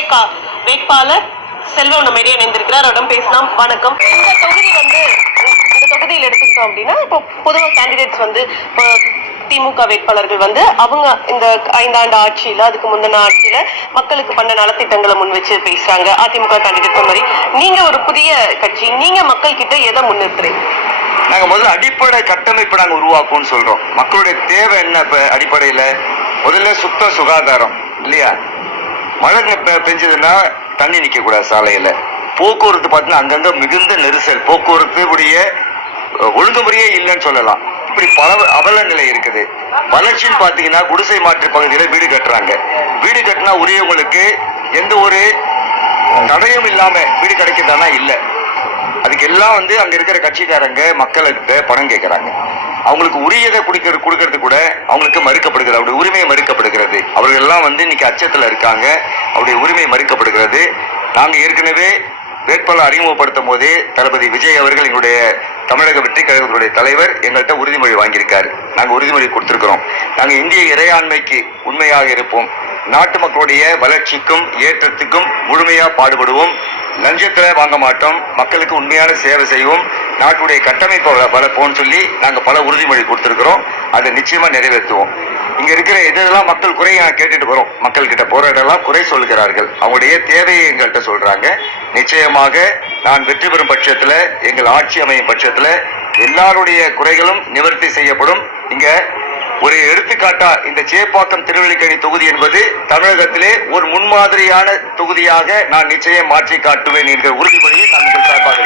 தாவேகா வேட்பாளர் செல்வம் நம்ம இடையே இணைந்திருக்கிறார். அவரிடம் பேசலாம். வணக்கம். இந்த தொகுதியில் எடுத்துக்கிட்டோம் அப்படின்னா இப்போ பொதுவாக கேண்டிடேட்ஸ் இப்போ திமுக வேட்பாளர்கள் அவங்க இந்த 5 ஆண்டு ஆட்சியில அதுக்கு முந்தின ஆட்சியில மக்களுக்கு பண்ண நலத்திட்டங்களை முன் வச்சு பேசுறாங்க. அதிமுக கேண்டிடேட் மாதிரி நீங்க ஒரு புதிய கட்சி, நீங்க மக்கள் கிட்ட எதை முன்னிறுத்துறீங்க? நாங்க முதல்ல அடிப்படை கட்டமைப்பை நாங்க உருவாக்கும்னு சொல்றோம். மக்களுடைய தேவை என்ன? இப்ப அடிப்படையில முதல்ல சுத்த சுகாதாரம் இல்லையா? மழை பெஞ்சதுன்னா தண்ணி நிக்க கூடாது சாலையில. போக்குவரத்து பார்த்தீங்கன்னா அங்கங்க மிகுந்த நெரிசல், போக்குவரத்து உடைய ஒழுங்குமுறையே இல்லைன்னு சொல்லலாம். இப்படி பல அவல நிலை இருக்குது. வளர்ச்சின்னு பாத்தீங்கன்னா குடிசை மாற்று பகுதியில வீடு கட்டுறாங்க. வீடு கட்டினா உரியவங்களுக்கு எந்த ஒரு தடையும் இல்லாம வீடு கிடைக்குதானா இல்ல. அதுக்கு எல்லாம் அங்க இருக்கிற கட்சிக்காரங்க மக்களுக்கு பணம் கேட்கறாங்க. அவங்களுக்கு உரியதை கொடுக்கறது கூட அவங்களுக்கு மறுக்கப்படுகிறது. அவருடைய உரிமை மறுக்கப்படுகிறது. அவர்கள் எல்லாம் இன்னைக்கு அச்சத்துல இருக்காங்க. அவருடைய உரிமை மறுக்கப்படுகிறது. நாங்க ஏற்கனவே வேட்பாளர் அறிமுகப்படுத்தும் போதே தளபதி விஜய் அவர்கள் எங்களுடைய தமிழக வெற்றி கழகத்துடைய தலைவர் எங்கள்கிட்ட உறுதிமொழி வாங்கியிருக்காரு. நாங்க உறுதிமொழி கொடுத்திருக்கிறோம். நாங்க இந்திய இறையாண்மைக்கு உண்மையாக இருப்போம். நாட்டு மக்களுடைய வளர்ச்சிக்கும் ஏற்றத்துக்கும் முழுமையா பாடுபடுவோம். லஞ்சத்துல வாங்க மாட்டோம். மக்களுக்கு உண்மையான சேவை செய்வோம். நாட்டுடைய கட்டமைப்பை வளர்ப்போம்னு சொல்லி நாங்க பல உறுதிமொழி கொடுத்திருக்கிறோம். அதை நிச்சயமா நிறைவேற்றுவோம். இங்க இருக்கிற இதெல்லாம் மக்கள் குறையை கேட்டுட்டு வரோம். மக்கள் கிட்ட போராட்டெல்லாம் குறை சொல்கிறார்கள். அவங்களுடைய தேவையை எங்கள்கிட்ட சொல்றாங்க. நிச்சயமாக நான் வெற்றி பெறும் பட்சத்துல, எங்கள் ஆட்சி அமையும் பட்சத்துல எல்லாருடைய குறைகளும் நிவர்த்தி செய்யப்படும். இங்க ஒரு எடுத்துக்காட்டா இந்த சேப்பாக்கம் திருவல்லிக்கேணி தொகுதி என்பது தமிழகத்திலே ஒரு முன்மாதிரியான தொகுதியாக நான் நிச்சயம் மாற்றி காட்டுவேன் என்கிற உறுதிமொழியை நான் உங்கள் சார்பாக